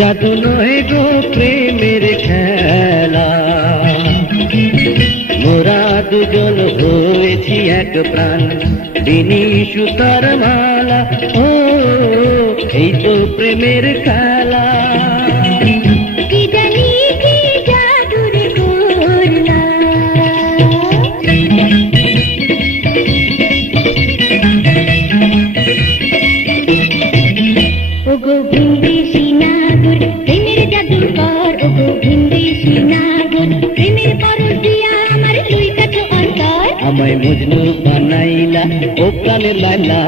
জাদু নয় গো প্রেমের খেলা, মোরা দুজন হয়েছি এক প্রাণ, বিনি সুতার মালা। ও এই তো প্রেমের খেলা। কি জানি কি জাদুর করলা। ওগো ভিনদেশি নাগর প্রেমের জাদুর কর, ওগো ভিনদেশি নাগর প্রেমের পরশ দিয়া আমার দুই কাছে অন্তর। আমায় মজনু বানাইলা ও প্রাণের লালা।